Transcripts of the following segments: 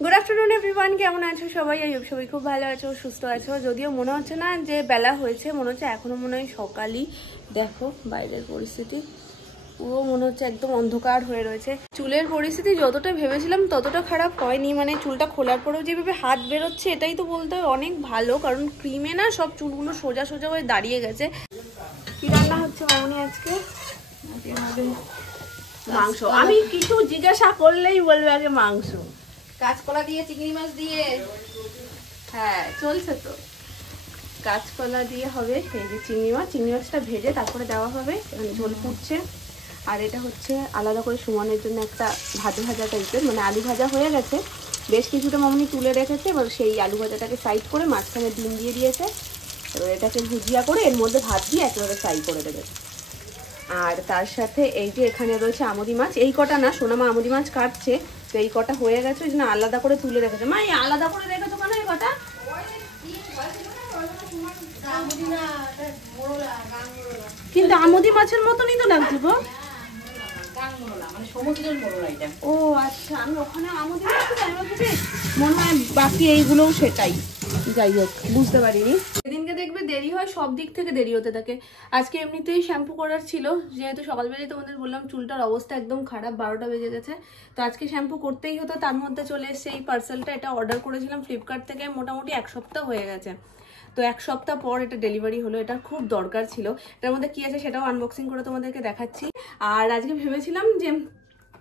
Good afternoon everyone, কেমন আছো সবাই? সবাই খুব ভালো আছো, সুস্থ আছো। যদিও মনে হচ্ছে না যে বেলা হয়েছে, মনে হচ্ছে এখনো মনে হয় সকালই। দেখো বাইরের পরিস্থিতি, পুরো মনে হচ্ছে একদম অন্ধকার হয়ে রয়েছে। চুলের পরিস্থিতি যতটা ভেবেছিলাম ততটা খারাপ হয়নি, মানে চুলটা খোলার পরেও যেভাবে হাত বেরোচ্ছে এটাই তো বলতে হয় অনেক ভালো, কারণ ক্রিমে না সব চুলগুলো সোজা সোজা হয়ে দাঁড়িয়ে গেছে। কি রান্না হচ্ছে মামনি আজকে? মাংস। আমি কিছু জিজ্ঞাসা করলেই বলবে আগে মাংস। কাঁচকলা দিয়ে চিংড়ি মাছ দিয়ে, হ্যাঁ চলছে তো। কাঁচকলা দিয়ে হবে, এই যে চিংড়ি মাছটা ভেজে তারপরে দেওয়া হবে। এখানে ঝোল ফুটছে। আর এটা হচ্ছে আলাদা করে সুমনের জন্য একটা ভাজা ভাজা টাইপের, মানে আলু ভাজা হয়ে গেছে, বেশ কিছুটা মামনি তুলে রেখেছে। এবার সেই আলু ভাজাটাকে সাইড করে মাঝখানে ডিম দিয়ে দিয়েছে। এবার এটাকে ভুজিয়া করে এর মধ্যে ভাত দিয়ে একেবারে ফ্রাই করে দেবে। আর তার সাথে এই যে এখানে রয়েছে আমুদি মাছ। এই কটা না, সোনামা আমুদি মাছ কাটছে, তো এই কটা হয়ে গেছে, ওই জন্য আলাদা করে তুলে রেখেছে। মা এই আলাদা করে রেখেছো কেন এই কটা? কিন্তু আমুদি মাছের মতনই তো লাগছে গো। ও আচ্ছা, আমি ওখানে আমুদি মাছ মনে হয় বাকি এইগুলোও সেটাই। যাই হোক, বুঝতে পারিনি। সেদিনকে দেখবে দেরি হয়, সব দিক থেকে দেরি হতে থাকে। আজকে এমনিতেই শ্যাম্পু করার ছিল, যেহেতু সকালবেলায় তোমাদের বললাম চুলটার অবস্থা একদম খারাপ, 12টা বেজে গেছে, তো আজকে শ্যাম্পু করতেই হতো। তার মধ্যে চলে এসছে এই পার্সেলটা। এটা অর্ডার করেছিলাম ফ্লিপকার্ট থেকে, মোটামুটি 1 সপ্তাহ হয়ে গেছে। তো 1 সপ্তাহ পর এটা ডেলিভারি হলো। এটা খুব দরকার ছিল। এটার মধ্যে কি আছে সেটাও আনবক্সিং করে তোমাদেরকে দেখাচ্ছি। আর আজকে ভেবেছিলাম যে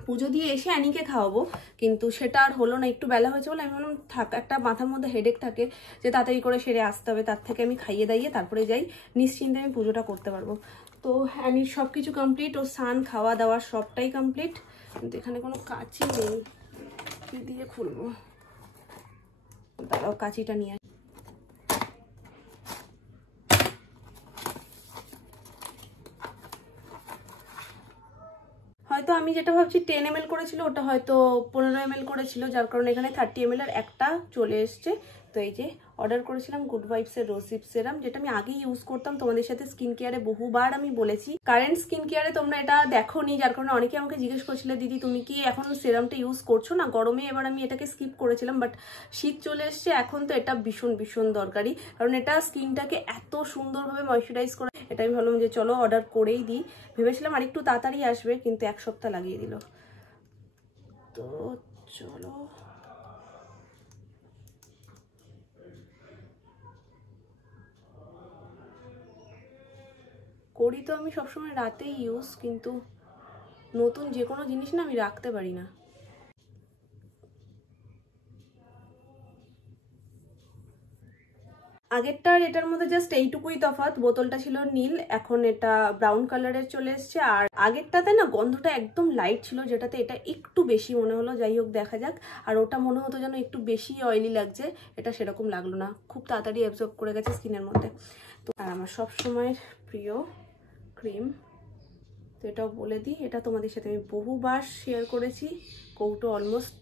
পুজো দিয়ে এসে অ্যানিকে খাওয়াবো, কিন্তু সেটা আর হলো না। একটু বেলা হয়েছে বলে আমি ভাবলাম থাক, একটা মাথার মধ্যে হেডেক থাকে যে তাড়াতাড়ি করে সেরে আসতে হবে, তার থেকে আমি খাইয়ে দাইয়ে তারপরে যাই, নিশ্চিন্তে আমি পুজোটা করতে পারবো। তো অ্যানির সব কিছু কমপ্লিট, ও স্নান খাওয়া দাওয়া সবটাই কমপ্লিট, কিন্তু এখানে কোনো কাঁচি নেই। কি দিয়ে খুলবো? দাঁড়াও, কাঁচিটা নিয়ে হয়তো আমি যেটা ভাবছি 10 ml করেছিল, ওটা হয়তো 15 ml করেছিল, যার কারণে এখানে 30 ml এর একটা চলে এসছে। তো এই যে অর্ডার করেছিলাম গুড ভাইবসের রোজিপ সেরাম, যেটা আমি আগেই ইউজ করতাম, তোমাদের সাথে স্কিন কেয়ারে বহুবার আমি বলেছি। কারেন্ট স্কিন কেয়ারে তোমরা এটা দেখোনি, যার কারণে অনেকে আমাকে জিজ্ঞেস করছিল দিদি তুমি কি এখন সেরামটা ইউজ করছো না? গরমে এবার আমি এটাকে স্কিপ করেছিলাম, বাট শীত চলে এসছে এখন, তো এটা ভীষণ ভীষণ দরকারি, কারণ এটা স্কিনটাকে এত সুন্দরভাবে ময়শ্চারাইজ করে। এটা আমি ভাবলাম যে চলো অর্ডার করেই দিই। ভেবেছিলাম আর একটু তাড়াতাড়ি আসবে, কিন্তু 1 সপ্তাহ লাগিয়ে দিল। তো চলো, করি তো আমি সবসময় রাতেই ইউজ, কিন্তু নতুন যে কোনো জিনিস না আমি রাখতে পারি না। আগেরটার এটার মধ্যে জাস্ট এইটুকুই তফাৎ, বোতলটা ছিল নীল, এখন এটা ব্রাউন কালারের চলে এসছে। আর আগেরটাতে না গন্ধটা একদম লাইট ছিল, যেটাতে এটা একটু বেশি মনে হলো। যাই হোক, দেখা যাক। আর ওটা মনে হতো যেন একটু বেশি অয়েলি লাগছে, এটা সেরকম লাগলো না, খুব তাড়াতাড়ি অ্যাবজর্ব করে গেছে স্কিনের মধ্যে। তো আর আমার সবসময়ের প্রিয় ক্রিম, তো এটাও বলে দিই, এটা তোমাদের সাথে আমি বহুবার শেয়ার করেছি। কৌটো অলমোস্ট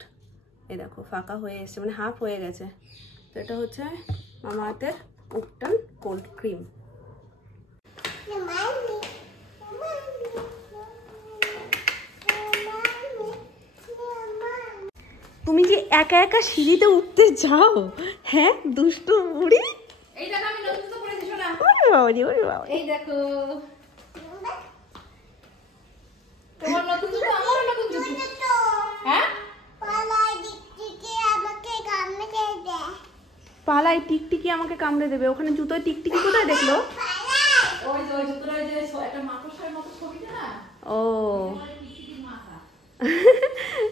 এ দেখো ফাঁকা হয়ে এসছে, মানে হাফ হয়ে গেছে। তো এটা হচ্ছে মামাআর্থের উপটান কোল্ড ক্রিম। তুমি যে একা একা সিঁড়িতে উঠতে যাও, হ্যাঁ দুষ্টু বুড়ি। এই দেখো আমি নতুন তো পরে দিছো না। ওরে বাবারি, ওরে বাবা, এই দেখো তোমার নতুন জুতো, আমার নতুন জুতো। হ্যাঁ, পালাই টিকটিকি আমাকে কামড়ে দেবে। ওখানে জুতোয় টিকটিকি কোথায় দেখলো? ওই যে ওই জুতোটা যে একটা মাকড়সার মতো ছবিটা না, ও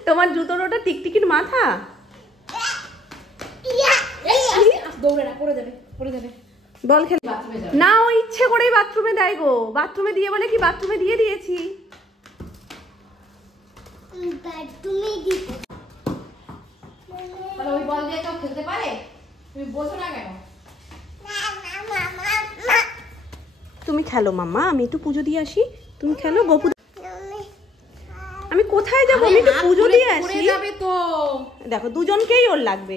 তোমার জুতোর ওটা টিকটিকির মাথা? দৌড়ে না, পড়ে যাবে, পড়ে যাবে। বল খেলে না, ও ইচ্ছে করেই বাথরুমে দেয় গো। বাথরুমে দিয়ে বলে কি, বাথরুমে দিয়ে দিয়েছি। ওই বল দিয়ে কেউ খেলতে পারে? তুমি বোঝো না কেন? তুমি খেলো মাম্মা, আমি একটু পুজো দিয়ে আসি। তুমি খেলো গোপু। আমি কোথায় যাবো? আমি একটু পুজো দিয়ে আসি। তো দেখো দুজনকেই ওর লাগবে,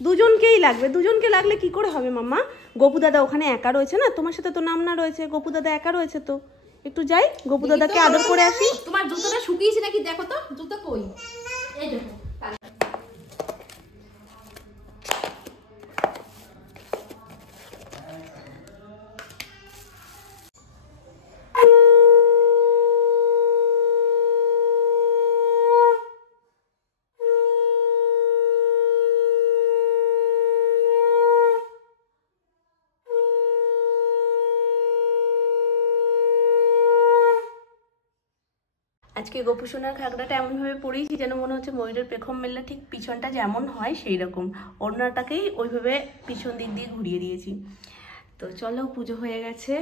দুজনকেই লাগবে। দুজনকে লাগলে কি করে হবে মাম্মা? গোপু দাদা ওখানে একা রয়েছে না, তোমার সাথে তো নামনা রয়েছে, গোপু দাদা একা রয়েছে। তো একটু যাই, গোপু দাদাকে আদর করে আসি। তোমার জুতোটা শুকিয়েছে নাকি দেখো তো, জুতো কই? এই দেখো আজকে গোপুসোনার ঘাগড়াটা এমনভাবে পরেছি যেন মনে হচ্ছে ময়ূরের পেখম মেললে ঠিক পিছনটা যেমন হয় সেই রকম, ওড়নাটাকেই ওইভাবে পিছন দিক দিয়ে ঘুরিয়ে দিয়েছি। তো চলো, পুজো হয়ে গেছে।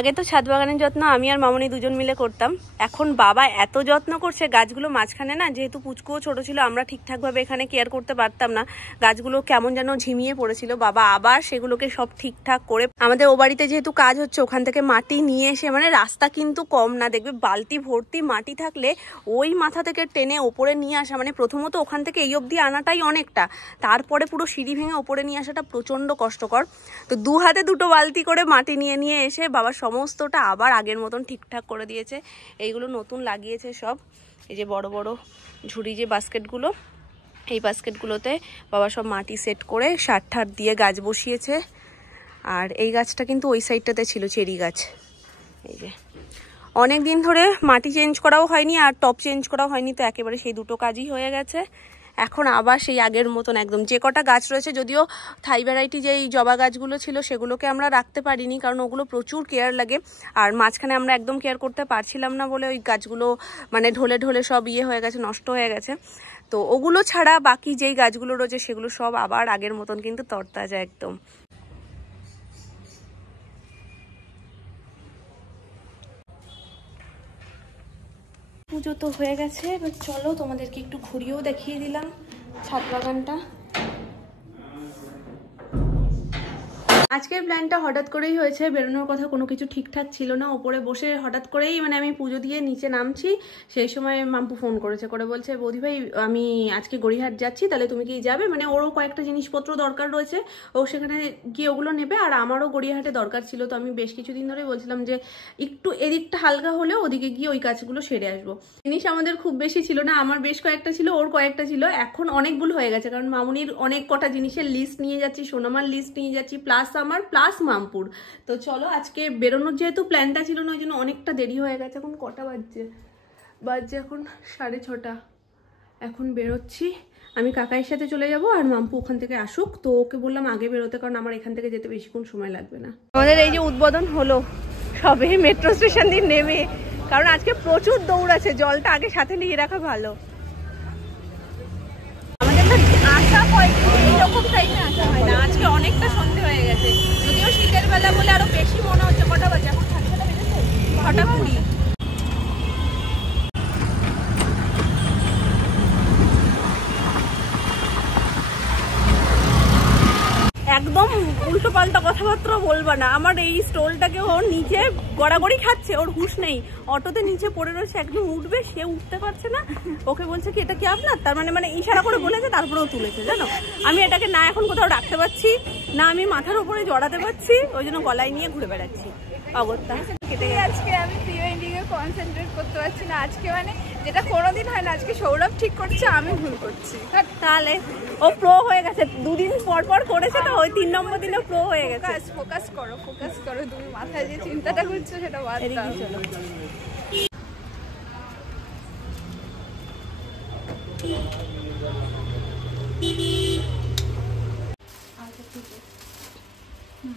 আগে তো ছাদ বাগানের যত্ন আমি আর মামনি দুজন মিলে করতাম, এখন বাবা এত যত্ন করছে গাছগুলো মাঝখানে না, যেহেতু পুচকুও ছোট ছিল আমরা ঠিকঠাকভাবে এখানে কেয়ার করতে পারতাম না, গাছগুলো কেমন যেন ঝিমিয়ে পড়েছিল, বাবা আবার সেগুলোকে সব ঠিকঠাক করে আমাদের ও বাড়িতে যেহেতু কাজ হচ্ছে ওখান থেকে মাটি নিয়ে এসে, মানে রাস্তা কিন্তু কম না, দেখবে বালতি ভর্তি মাটি থাকলে ওই মাথা থেকে টেনে ওপরে নিয়ে আসা, মানে প্রথমত ওখান থেকে এই অবধি আনাটাই অনেকটা, তারপরে পুরো সিঁড়ি ভেঙে ওপরে নিয়ে আসাটা প্রচন্ড কষ্টকর। তো দু হাতে দুটো বালতি করে মাটি নিয়ে এসে বাবা সমস্তটা আবার আগের মতন ঠিকঠাক করে দিয়েছে। এইগুলো নতুন লাগিয়েছে সব, এই যে বড় বড় ঝুড়ি যে বাস্কেটগুলো, এই বাস্কেটগুলোতে বাবা সব মাটি সেট করে সার ঠার দিয়ে গাছ বসিয়েছে। আর এই গাছটা কিন্তু ওই সাইডটাতে ছিল চেরি গাছ। এই যে অনেক দিন ধরে মাটি চেঞ্জ করাও হয়নি আর টপ চেঞ্জ করাও হয়নি, তো একেবারে সেই দুটো কাজই হয়ে গেছে। এখন আবার সেই আগের মতন একদম যে কটা গাছ রয়েছে, যদিও থাই ভ্যারাইটি যেই জবা গাছগুলো ছিল সেগুলোকে আমরা রাখতে পারিনি, কারণ ওগুলো প্রচুর কেয়ার লাগে, আর মাঝখানে আমরা একদম কেয়ার করতে পারছিলাম না বলে ওই গাছগুলো মানে ঢলে ঢলে সব ইয়ে হয়ে গেছে, নষ্ট হয়ে গেছে। তো ওগুলো ছাড়া বাকি যেই গাছগুলো রয়েছে সেগুলো সব আবার আগের মতন কিন্তু তরতাজা একদম। পুজো তো হয়ে গেছে, এবার চলো তোমাদেরকে একটু ঘুরিয়েও দেখিয়ে দিলাম ছাদ বাগানটা। আজকের প্ল্যানটা হঠাৎ করেই হয়েছে, বেরোনোর কথা কোনো কিছু ঠিকঠাক ছিল না, ওপরে বসে হঠাৎ করেই মানে আমি পুজো দিয়ে নিচে নামছি, সেই সময় মাম্পু ফোন করেছে, করে বলছে বৌদি ভাই আমি আজকে গড়িয়াহাট যাচ্ছি, তাহলে তুমি কি যাবে, মানে ওরও কয়েকটা জিনিসপত্র দরকার রয়েছে, ও সেখানে গিয়ে ওগুলো নেবে, আর আমারও গড়িয়াহাটে দরকার ছিল। তো আমি বেশ কিছুদিন ধরেই বলছিলাম যে একটু এদিকটা হালকা হলেও ওদিকে গিয়ে ওই কাজগুলো সেরে আসবো। জিনিস আমাদের খুব বেশি ছিল না, আমার বেশ কয়েকটা ছিল, ওর কয়েকটা ছিল, এখন অনেকগুলো হয়ে গেছে, কারণ মামুনির অনেক কটা জিনিসের লিস্ট নিয়ে যাচ্ছি, সোনামার লিস্ট নিয়ে যাচ্ছি, প্লাস আমার প্লাস মামপুর। তো চলো আজকে বেরোনোর যেহেতু প্ল্যানটা ছিল না, ওই জন্য অনেকটা দেরি হয়ে গেছে। এখন কটা বাজছে এখন 6:30, এখন বেরোচ্ছি। আমি কাকাইয়ের সাথে চলে যাব আর মাম্পু ওখান থেকে আসুক, তো ওকে বললাম আগে বেরোতে, কারণ আমার এখান থেকে যেতে বেশিক্ষণ সময় লাগবে না। আমাদের এই যে উদ্বোধন হলো সবে মেট্রো স্টেশন দিয়ে নেমে, কারণ আজকে প্রচুর দৌড় আছে, জলটা আগে সাথে নিয়ে রাখা ভালো। আমাদের না আসা হয় এইরকম টাইমে আসা হয় না, আজকে অনেকটা সন্ধে হয়ে গেছে, যদিও শীতের বেলা বলে আরো বেশি মনে হচ্ছে। কটা বাজে এখন? 6:20। একদম উল্টো পাল্টা কথাবার্তা বলবা না, আমার এই স্টোলটাকে ওর নিচে গড়াগড়ি খাচ্ছে, ওর হুঁশ নেই, অটোতে নিচে পড়ে রয়েছে, একদম উঠবে, সে উঠতে পারছে না, ওকে বলছে কি এটা কি আপনার, তার মানে ইশারা করে বলেছে, তারপরেও তুলেছে। জানো আমি এটাকে না এখন কোথাও রাখতে পারছি না, আমি মাথার উপরে জড়াতে পারছি, ওই জন্য গলায় নিয়ে ঘুরে বেড়াচ্ছি। অগত্যা কেটে গেছে। আজকে আমি প্রি ওয়েডিং এ কনসেন্ট্রেট করতে পারছি না, আজকে মানে যেটা কোনোদিন হয় না, আজকে সৌরভ ঠিক করছে, আমি ভুল করছি। তাহলে ও প্রো হয়ে গেছে, দুদিন পর পর করেছে তো, ওই 3 নম্বর দিনে প্রো হয়ে গেছে। ফোকাস করো, তুমি মাথায় যে চিন্তাটা করছো সেটা বাদ দাও।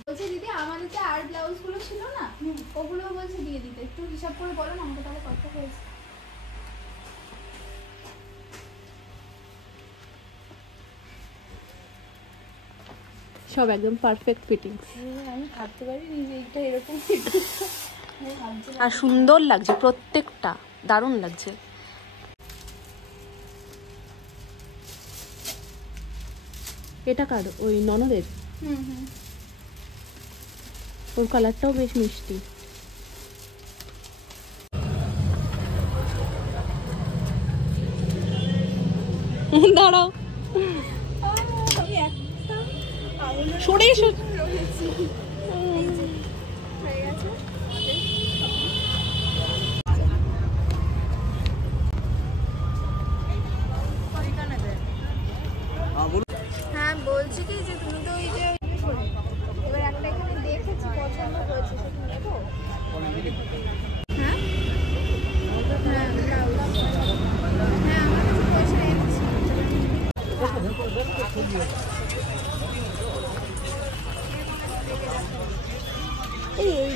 বলছে দিদি আমাদের যে আর ব্লাউজ গুলো ছিল না, ওগুলো বলছে দিয়ে দিতে, একটু হিসাব করে বলো না আমাকে তাহলে কত হয়েছে। সব একদম পারফেক্ট ফিটিংস, আমি ভাবতে পারিনি যে এইটা এরকম আর সুন্দর লাগছে, প্রত্যেকটা দারুণ লাগছে। এটা কার? ওই ননদের। ওর কালারটাও বেশ মিষ্টি। দাঁড়াও সরে এসো। হ্যাঁ বলছি কি যে তুমি তো ওই যে এবার একটা এখানে দেখেছি পছন্দ হয়েছে, সেটা নেবো। হ্যাঁ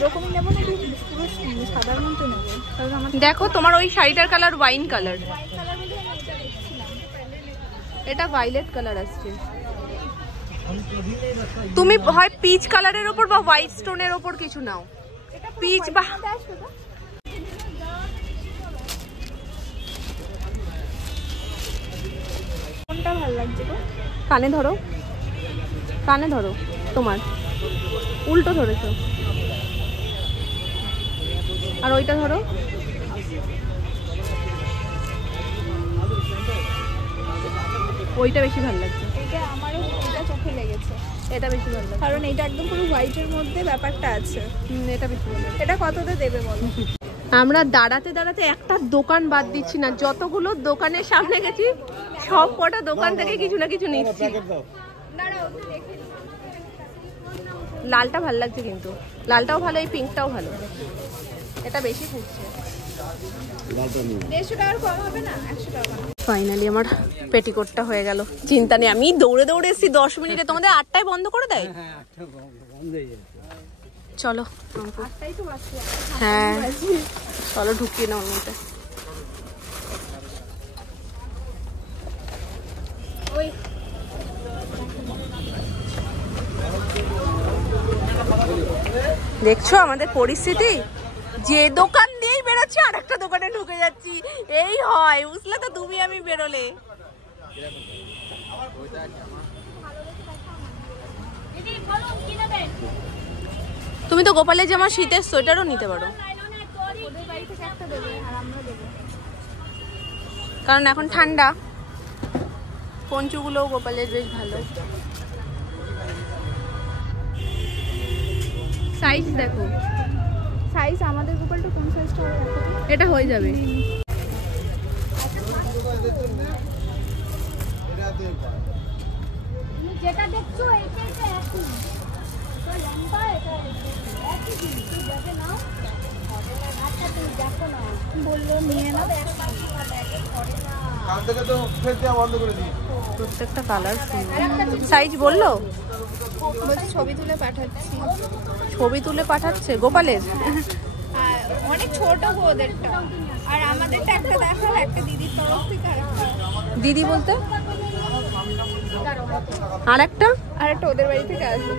এরকমই নেবো না, পুরো সাদার মতো নেবো, কারণ আমার দেখো তোমার ওই শাড়িটার colour wine colour, white colour বলে আমি এটা দেখছিলাম। এটা ভায়োলেট কালার আসছে। তুমি হয় পিচ কালারের ওপর বা হোয়াইট স্টোনের ওপর কিছু নাও, পিচ বা আসবে তো? কোনটা ভালো লাগছে গো? কানে ধরো, কানে ধরো, তোমার উল্টো ধরেছো, আর ওইটা ধরো। ওইটা বেশি ভালো লাগছে, এটা আমারও এটা চোখে লেগেছে, এটা বেশি ভালো লাগছে, কারণ এটা একদম পুরো হোয়াইটের মধ্যে ব্যাপারটা আছে। এটা বেশি ভালো লাগছে। এটা কততে দেবে বলো? আমরা দাঁড়াতে দাঁড়াতে একটা দোকান বাদ দিচ্ছি না, যতগুলো দোকানের সামনে গেছি সব কটা দোকান থেকে কিছু না কিছু নিচ্ছি। দাঁড়াও দেখে লালটা ভালো লাগছে, কিন্তু লালটাও ভালো, এই পিঙ্কটাও ভালো, এটা বেশি ফুটছে। 150 টাকার কম হবে না? 100 টাকা। ফাইনালি আমার পেটিকোটটা হয়ে গেল, চিন্তা নেই। আমি দৌড়ে দৌড়ে এসেছি 10 মিনিটে, তোমাদের 8টায় বন্ধ করে দেয়। চলো, 8টাই তো বাজছে। হ্যাঁ চলো ঢুকিয়ে নাও মধ্যে। ওই দেখছো আমাদের পরিস্থিতি, যে দোকান দিয়েই বেরোচ্ছি আর একটা দোকানে ঢুকে যাচ্ছি, এই হয় বুঝলে তো, তুমি আমি বেরোলে। তুমি তো গোপালের জামা শীতের সোয়েটারও নিতে পারো, ওদের বাড়ি থেকে একটা দেবে আর আমরা দেবো। কারণ এখন ঠান্ডা। পঞ্চুগুলোও গোপালের বেশ ভালো সাইজ, দেখো সাইজ আমাদের গোপালটা কোন সাইজটা হবে দেখো তো। এটা হয়ে যাবে। যেটা দেখছো এইটা একই, তো লম্বা এটা একই জিনিস, তুই দেখে নাও। আচ্ছা তুমি দেখো না, বললো নিয়ে নাও। কাল থেকে তো ফের দেওয়া বন্ধ করে দিই। প্রত্যেকটা কালার সাইজ বললো, বলছি ছবি তুলে পাঠাচ্ছি। ছবি তুলে পাঠাচ্ছে গোপালের। আর অনেক ছোট গো ওদেরটা, আর আমাদেরটা একটা দেখাল, একটা দিদির তরফ থেকে দিদি বলতে আর একটা, আর একটা ওদের বাড়ি থেকে আসবে।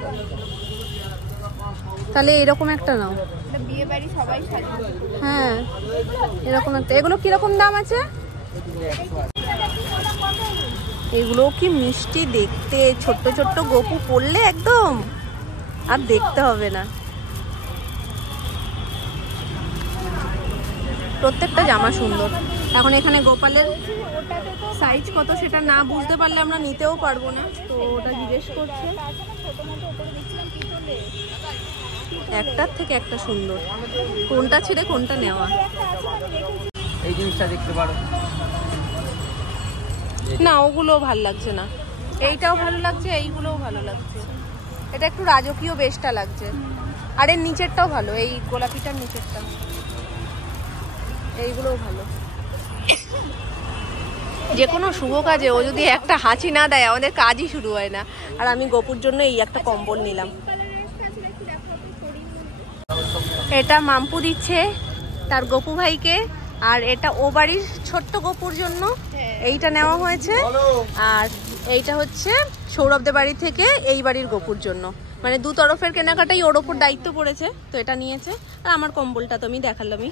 তাহলে এরকম একটা নাও। এটা বিয়ে বাড়ি সবাই সাজাবে। হ্যাঁ এরকম একটা। এগুলো কিরকম দাম আছে? এগুলো কি মিষ্টি দেখতে, ছোট্ট ছোট্ট গোপু পড়লে একদম আর দেখতে হবে না। প্রত্যেকটা জামা সুন্দর। এখন এখানে গোপালের ওটাতে তো সাইজ কত সেটা না বুঝতে পারলে আমরা নিতেও পারবো না, তো ওটা জিজ্ঞেস করছে। আছে না ছোট মতো, ওপরে দেখছিলাম পিতলে। একটার থেকে একটা সুন্দর, কোনটা ছেড়ে কোনটা নেওয়া। এই জিনিসটা দেখতে পারো। না ওগুলো ভালো লাগছে না, এইটাও ভালো লাগছে, এইগুলোও ভালো লাগছে। এটা একটু রাজকীয় বেশটা লাগছে, আর এর নিচেরটাও ভালো, এই গোলাপিটার নিচেরটা, এইগুলোও ভালো। যে কোনো শুভ কাজে ও যদি একটা হাঁচি না দেয় আমাদের কাজই শুরু হয় না। আর আমি গোপুর জন্য এই একটা কম্বল নিলাম। এটা মাম্পু দিচ্ছে তার গোপু ভাইকে, আর এটা ও বাড়ির ছোট্ট গোপুর জন্য এইটা নেওয়া হয়েছে, আর এইটা হচ্ছে সৌরভদের বাড়ি থেকে এই বাড়ির গোপুর জন্য। মানে দু তরফের কেনাকাটাই ওর ওপর দায়িত্ব পড়েছে, তো এটা নিয়েছে। আর আমার কম্বলটা তো আমি দেখালামই।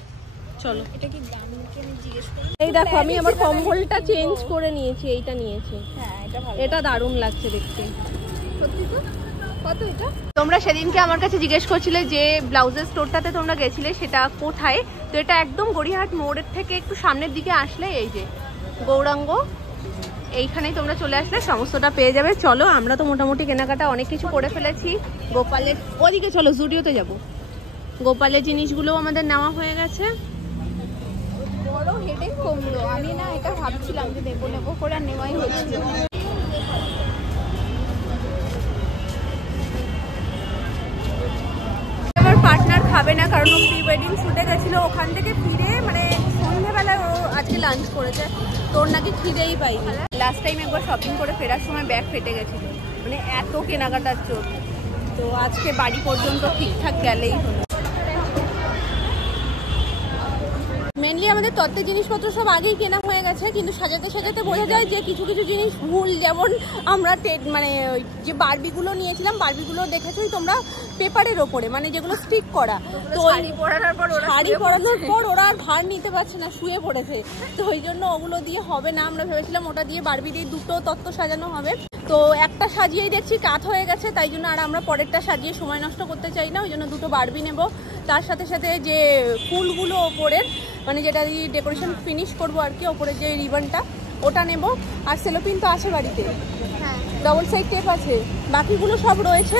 চলো এটা কি দাম কি আমি জিজ্ঞেস করি? এই দেখো আমি আমার কম্বলটা চেঞ্জ করে নিয়েছি, এইটা নিয়েছি। হ্যাঁ এটা ভালো, এটা দারুণ লাগছে দেখতে। সত্যি তো। কত এটা? তোমরা সেদিনকে আমার কাছে জিজ্ঞেস করছিলে যে ব্লাউজের স্টোরটাতে তোমরা গেছিলে সেটা কোথায়, তো এটা একদম গড়িয়াহাট মোড়ের থেকে একটু সামনের দিকে আসলে এই যে গৌরাঙ্গ, এইখানেই তোমরা চলে আসলে সমস্তটা পেয়ে যাবে। চলো আমরা তো মোটামুটি কেনাকাটা অনেক কিছু করে ফেলেছি। গোপালের ওদিকে চলো, জুডিওতে যাব। গোপালের জিনিসগুলো আমাদের নেওয়া হয়ে গেছে। বড় হেডেক কমলো। আমি না এটা ভাবছিলাম যে নেবো নেবো করে আর নেওয়াই হচ্ছিল না। আমার পার্টনার খাবে না, কারণ ও প্রি ওয়েডিং শুটে গেছিল, ওখান থেকে ফিরে মানে সন্ধ্যেবেলায় ও আজকে লাঞ্চ করেছে, তোর নাকি খিদেই পাইনি। লাস্ট টাইম একবার শপিং করে ফেরার সময় ব্যাগ ফেটে গেছিল, মানে এত কেনাকাটার চোখ। তো আজকে বাড়ি পর্যন্ত ঠিকঠাক গেলেই হলো। মেনলি আমাদের তত্ত্বের জিনিসপত্র সব আগেই কেনা হয়ে গেছে, কিন্তু সাজাতে সাজাতে বোঝা যায় যে কিছু কিছু জিনিস ভুল। যেমন আমরা মানে যে বারবিগুলো নিয়েছিলাম, বারবিগুলো দেখেছোই তোমরা পেপারের ওপরে, মানে যেগুলো স্টিক করা। তো শাড়ি পরানোর পর ওরা আর ভার নিতে পারছে না, শুয়ে পড়েছে। তো ওই জন্য ওগুলো দিয়ে হবে না, আমরা ভেবেছিলাম ওটা দিয়ে বারবি দিয়ে দুটো তত্ত্ব সাজানো হবে। তো একটা সাজিয়েই দেখছি কাত হয়ে গেছে, তাই জন্য আর আমরা পরেরটা সাজিয়ে সময় নষ্ট করতে চাই না, ওই জন্য দুটো বারবি নেব। তার সাথে সাথে যে ফুলগুলো ওপরের, মানে যেটা দিয়ে ডেকোরেশন ফিনিশ করবো আর কি, ওপরে যে রিবনটা ওটা নেব। আর সেলোপিন তো আছে বাড়িতে, ডবল সাইড টেপ আছে, বাকিগুলো সব রয়েছে।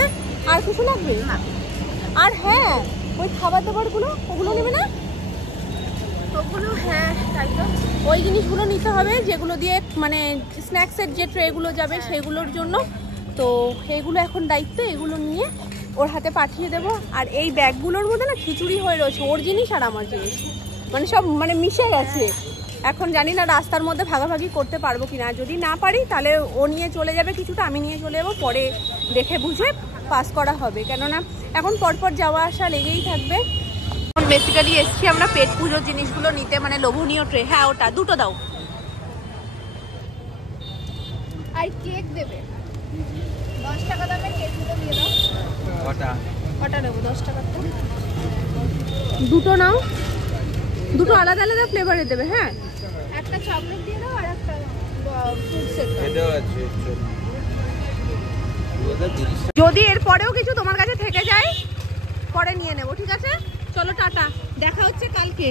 আর কিছু লাগবে? আর হ্যাঁ, ওই খাবার দাবারগুলো ওগুলো নেবে না? ওগুলো হ্যাঁ, তাই তো ওই জিনিসগুলো নিতে হবে যেগুলো দিয়ে মানে স্ন্যাক্সের যে ট্রেগুলো যাবে সেগুলোর জন্য। তো এইগুলো এখন দায়িত্ব, এগুলো নিয়ে ওর হাতে পাঠিয়ে দেবো। আর এই ব্যাগগুলোর মধ্যে না খিচুড়ি হয়ে রয়েছে, ওর জিনিস আর আমার জিনিস, মানে সব মানে মিশে গেছে। এখন জানি না রাস্তার মধ্যে ভাগাভাগি করতে পারবো কিনা। যদি না পারি তাহলে ও নিয়ে চলে যাবে কিছুটা, আমি নিয়ে চলে যাবো, পরে দেখে বুঝে পাস করা হবে, কেননা এখন পরপর যাওয়া আসা লেগেই থাকবে। বেসিক্যালি এসছি আমরা পেট পুজোর জিনিসগুলো নিতে, মানে লোভনীয় ট্রে। হ্যাঁ ওটা দুটো দাও। আর কেক দেবে 10 টাকা দামের কেকগুলো দিয়ে দাও। কটা নেবো? 10 টাকার তো দুটো নাও, দুটো আলাদা আলাদা ফ্লেভারে দেবে। হ্যাঁ একটা চকলেট দিয়ে দাও আর একটা ফ্রুট সেট। এটাও আছে। যদি এর পরেও কিছু তোমার কাছে থেকে যায় পরে নিয়ে নেবো, ঠিক আছে? চলো টাটা, দেখা হচ্ছে কালকে।